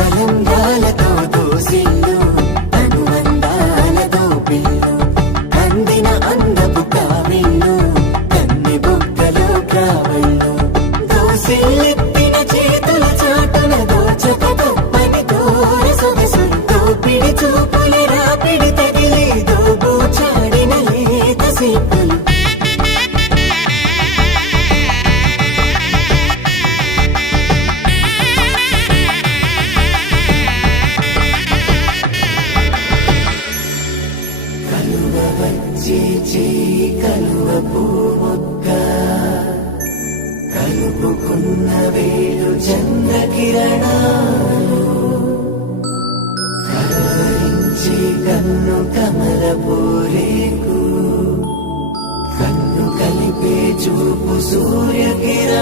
తలంబ్రాలతో దోసిల్లు అనుబంధాలతో పిల్లు అందిన అందపు కావిళ్ళు కన్నె బుగ్గలో కావళ్ళు దోసిల్లెత్తిన చేతుల చాటున దోచక తప్పని తోర సొగసులు దోపిడి చూపుల రాపిడి తగిలి దోబూచాడిన లేత సీపులు కలువ పువ్వొక్క కలుపుకున్న వేలు చంద్రకిరణాలు కలవరించి కన్ను కమల పూరేకు కన్ను కలిపే చూపు సూర్యకిరణాలు